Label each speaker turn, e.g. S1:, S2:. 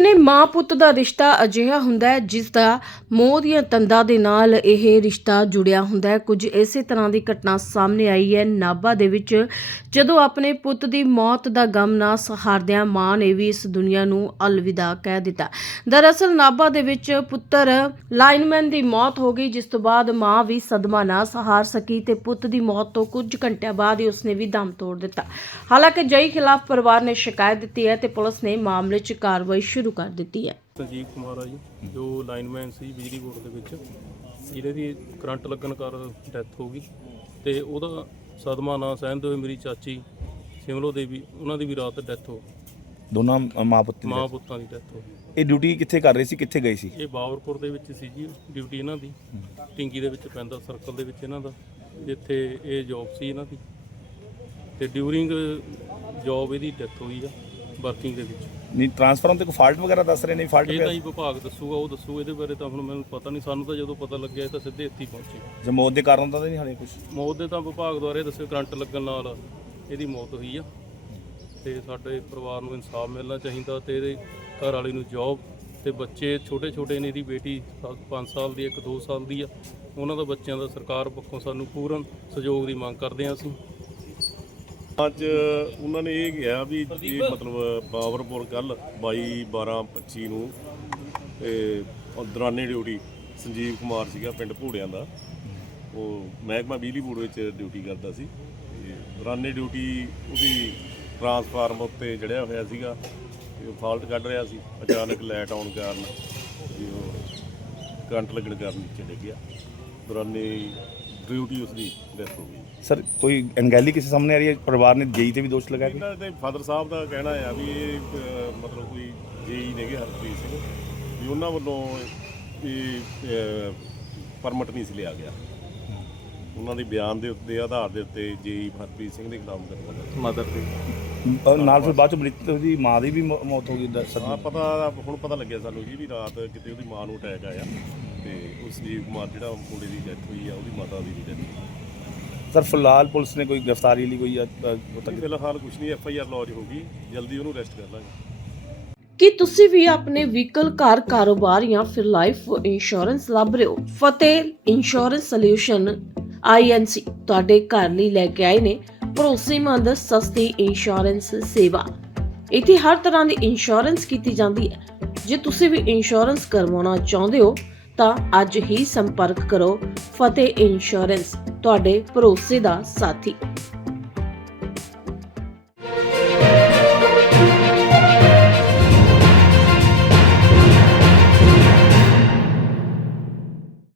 S1: ਆਪਣੇ ਮਾਂ ਪੁੱਤ ਦਾ ਰਿਸ਼ਤਾ ਅਜਿਹਾ ਹੁੰਦਾ ਹੈ ਜਿਸ ਦਾ ਮੋਹ ਦੀਆਂ ਤੰਦਾਂ ਦੇ ਨਾਲ ਇਹ ਰਿਸ਼ਤਾ ਜੁੜਿਆ ਹੁੰਦਾ ਹੈ। ਕੁਝ ਇਸੇ ਤਰ੍ਹਾਂ ਦੀ ਘਟਨਾ ਸਾਹਮਣੇ ਆਈ ਹੈ ਨਾਭਾ ਦੇ ਵਿੱਚ, ਜਦੋਂ ਆਪਣੇ ਪੁੱਤ ਦੀ ਮੌਤ ਦਾ ਗਮ ਨਾ ਸਹਾਰਦਿਆਂ ਮਾਂ ਨੇ ਵੀ ਇਸ ਦੁਨੀਆ ਨੂੰ ਅਲਵਿਦਾ ਕਹਿ ਦਿੱਤਾ। ਦਰਅਸਲ ਨਾਭਾ ਦੇ ਵਿੱਚ ਪੁੱਤਰ ਲਾਈਨਮੈਨ ਦੀ ਮੌਤ ਹੋ ਗਈ, ਜਿਸ ਤੋਂ ਬਾਅਦ ਮਾਂ ਵੀ ਸਦਮਾ ਨਾ ਸਹਾਰ ਸਕੀ ਤੇ ਪੁੱਤ ਦੀ ਮੌਤ ਤੋਂ ਕੁਝ ਘੰਟਿਆਂ ਬਾਅਦ ਹੀ ਉਸਨੇ ਵੀ ਦਮ ਤੋੜ ਦਿੱਤਾ। ਹਾਲਾਂਕਿ ਜਈ ਖਿਲਾਫ ਪਰਿਵਾਰ ਨੇ ਸ਼ਿਕਾਇਤ ਦਿੱਤੀ ਹੈ ਤੇ ਪੁਲਿਸ ਨੇ ਮਾਮਲੇ 'ਚ ਕਾਰਵਾਈ ਸ਼ੁਰੂ ਕਰ ਦਿੱਤੀ ਹੈ।
S2: ਸੰਜੀਵ ਕੁਮਾਰ ਆ ਜੀ, ਜੋ ਲਾਈਨਮੈਨ ਸੀ ਬਿਜਲੀ ਬੋਰਡ ਦੇ ਵਿੱਚ, ਜਿਹਦੇ ਦੀ ਕਰੰਟ ਲੱਗਣ ਕਾਰਨ ਡੈਥ ਹੋ ਗਈ ਤੇ ਉਹਦਾ ਸਦਮਾ ਨਾ ਸਹਿੰਦੇ ਹੋਏ ਮੇਰੀ ਚਾਚੀ ਸਿਮਲੋ ਦੇਵੀ, ਉਹਨਾਂ ਦੀ ਵੀ ਰਾਤ ਡੈਥ ਹੋ ਗਈ।
S3: ਦੋਨਾਂ ਮਾਂ
S2: ਪੁੱਤਾਂ ਦੀ ਡੈਥ ਹੋ ਗਈ।
S3: ਇਹ ਡਿਊਟੀ ਕਿੱਥੇ ਕਰ ਰਹੇ ਸੀ, ਕਿੱਥੇ ਗਏ ਸੀ?
S2: ਇਹ ਬਾਵਰਪੁਰ ਦੇ ਵਿੱਚ ਸੀ ਜੀ ਡਿਊਟੀ ਇਹਨਾਂ ਦੀ, ਟਿੰਗੀ ਦੇ ਵਿੱਚ ਪੈਂਦਾ ਸਰਕਲ ਦੇ ਵਿੱਚ ਇਹਨਾਂ ਦਾ, ਜਿੱਥੇ ਇਹ ਜੌਬ ਸੀ ਇਹਨਾਂ ਦੀ, ਤੇ ਡਿਊਰਿੰਗ ਜੌਬ ਇਹਦੀ ਡੈਥ ਹੋਈ ਆ ਵਰਕਿੰਗ ਦੇ ਵਿੱਚ।
S3: ਨਹੀਂ, ਟ੍ਰਾਂਸਫਾਰਮ ਤੇ ਕੋਈ ਫਾਲਟ ਵਗੈਰਾ ਦੱਸ ਰਹੇ ਨੇ? ਫਾਲਟ
S2: ਇਹ ਤਾਂ ਹੀ ਵਿਭਾਗ ਦੱਸੂਗਾ, ਉਹ ਦੱਸੂ, ਇਹਦੇ ਬਾਰੇ ਤਾਂ ਹੁਣ ਮੈਨੂੰ ਪਤਾ ਨਹੀਂ। ਸਾਨੂੰ ਤਾਂ ਜਦੋਂ ਪਤਾ ਲੱਗਿਆ ਇਹ ਤਾਂ ਸਿੱਧੇ ਇੱਥੇ ਹੀ ਪਹੁੰਚੇ।
S3: ਜੇ ਮੌਤ ਦੇ ਕਾਰਨ ਤਾਂ ਨਹੀਂ ਹਾਲੇ ਕੁਝ?
S2: ਮੌਤ ਦੇ ਤਾਂ ਵਿਭਾਗ ਦੁਆਰੇ ਦੱਸਿਓ ਕਰੰਟ ਲੱਗਣ ਨਾਲ ਇਹਦੀ ਮੌਤ ਹੋਈ ਆ ਤੇ ਸਾਡੇ ਪਰਿਵਾਰ ਨੂੰ ਇਨਸਾਫ ਮਿਲਣਾ ਚਾਹੀਦਾ ਤੇ ਇਹਦੇ ਘਰ ਵਾਲੀ ਨੂੰ ਜੌਬ ਤੇ ਬੱਚੇ ਛੋਟੇ ਛੋਟੇ ਨੇ। ਇਹਦੀ ਬੇਟੀ 5 ਸਾਲ ਦੀ, ਇੱਕ 2 ਸਾਲ ਦੀ ਆ। ਉਹਨਾਂ ਦਾ ਬੱਚਿਆਂ ਦਾ ਸਰਕਾਰ ਪੱਖੋਂ ਸਾਨੂੰ ਪੂਰਨ ਸਹਿਯੋਗ ਦੀ ਮੰਗ ਕਰਦੇ ਹਾਂ ਅਸੀਂ।
S4: ਅੱਜ ਉਹਨਾਂ ਨੇ ਇਹ ਕਿਹਾ ਵੀ ਇਹ ਮਤਲਬ ਬਾਵਰਪੁਰ ਕੱਲ 22/12/25 ਨੂੰ ਦੌਰਾਨੇ ਡਿਊਟੀ ਸੰਜੀਵ ਕੁਮਾਰ ਸੀਗਾ, ਪਿੰਡ ਭੂੜਿਆਂ ਦਾ, ਉਹ ਮਹਿਕਮਾ ਬਿਜਲੀ ਬੋਰਡ ਵਿੱਚ ਡਿਊਟੀ ਕਰਦਾ ਸੀ। ਦੌਰਾਨੇ ਡਿਊਟੀ ਉਹਦੀ ਟਰਾਂਸਫਾਰਮ ਉੱਤੇ ਚੜਿਆ ਹੋਇਆ ਸੀਗਾ ਤੇ ਉਹ ਫਾਲਟ ਕੱਢ ਰਿਹਾ ਸੀ। ਅਚਾਨਕ ਲਾਈਟ ਆਉਣ ਕਾਰਨ ਉਹ ਕਰੰਟ ਲੱਗਣ ਕਾਰਨ ਨੀਚੇ ਡਿੱਗ ਗਿਆ। ਦੌਰਾਨੇ ਡਿਊਟੀ ਉਸਦੀ ਡੈਥ ਹੋ ਗਈ।
S3: ਸਰ, ਕੋਈ ਅਣਗਹਿਲੀ ਕਿਸੇ ਸਾਹਮਣੇ ਆ ਰਹੀ ਹੈ? ਪਰਿਵਾਰ ਨੇ ਜੇਈ ਤੇ ਵੀ ਦੋਸ਼ ਲਗਾਇਆ?
S4: ਇਹਨਾਂ ਦੇ ਫਾਦਰ ਸਾਹਿਬ ਦਾ ਕਹਿਣਾ ਆ ਵੀ ਇਹ ਮਤਲਬ ਕੋਈ ਜੇਈ ਨੇਗੇ ਹਰਪ੍ਰੀਤ ਸਿੰਘ, ਵੀ ਉਹਨਾਂ ਵੱਲੋਂ ਇਹ ਪਰਮਿਟ ਨਹੀਂ ਸੀ ਲਿਆ ਗਿਆ। ਉਹਨਾਂ ਦੇ ਬਿਆਨ ਦੇ ਆਧਾਰ ਦੇ ਉੱਤੇ ਜੇਈ ਹਰਪ੍ਰੀਤ ਸਿੰਘ ਦੇ ਖਿਲਾਫ ਮੁਕੱਦਮਾ ਮਦਰ ਦੇ
S3: ਨਾਲ ਫਿਰ ਬਾਅਦ ਚ ਮ੍ਰਿਤਕ ਦੀ ਮਾਂ ਦੀ ਵੀ ਮੌਤ ਹੋ ਗਈ।
S4: ਹਾਂ, ਹੁਣ ਪਤਾ ਲੱਗਿਆ ਸਾਨੂੰ ਜੀ ਵੀ ਰਾਤ ਕਿਤੇ ਉਹਦੀ ਮਾਂ ਨੂੰ ਅਟੈਕ ਆਇਆ ਤੇ ਉਸ ਸੰਜੀਵ ਕੁਮਾਰ ਜਿਹੜਾ ਮੁੰਡੇ ਦੀ ਡੈਥ ਹੋਈ ਆ, ਉਹਦੀ ਮਾਤਾ ਦੀ ਵੀ ਡੈਥ ਹੋਈ।
S3: ਸਰ, ਫਿਲਹਾਲ ਪੁਲਿਸ ਨੇ ਕੋਈ ਗ੍ਰਿਫਤਾਰੀ ਲਈ ਕੋਈ
S4: ਫਿਲਹਾਲ ਕੁਝ ਨਹੀਂ, FIR ਲੌਜ ਹੋ ਗਈ, ਜਲਦੀ ਉਹਨੂੰ ਅਰੈਸਟ ਕਰ ਲਾਂਗੇ।
S1: ਕੀ ਤੁਸੀਂ ਵੀ ਆਪਣੇ ਵਹੀਕਲ, ਘਰ, ਕਾਰੋਬਾਰ ਜਾਂ ਫਿਰ ਲਾਈਫ ਇੰਸ਼ੋਰੈਂਸ ਲੱਭ ਰਹੇ ਹੋ? ਫਤਿਹ ਇੰਸ਼ੋਰੈਂਸ ਸੋਲਿਊਸ਼ਨ INC ਤੁਹਾਡੇ ਘਰ ਲਈ ਲੈ ਕੇ ਆਏ ਨੇ ਭਰੋਸੇਮੰਦ ਸਸਤੀ ਇੰਸ਼ੋਰੈਂਸ ਸੇਵਾ। ਇੱਥੇ ਹਰ ਤਰ੍ਹਾਂ ਦੀ ਇੰਸ਼ੋਰੈਂਸ ਕੀਤੀ ਜਾਂਦੀ ਹੈ। ਜੇ ਤੁਸੀਂ ਵੀ ਇੰਸ਼ੋਰੈਂਸ ਕਰਵਾਉਣਾ ਚਾਹੁੰਦੇ ਹੋ ਤਾਂ ਅੱਜ ਹੀ ਸੰਪਰਕ ਕਰੋ। ਫਤਿਹ ਇੰਸ਼ੋਰੈਂਸ ਤੁਹਾਡੇ ਭਰੋਸੇ ਦਾ ਸਾਥੀ।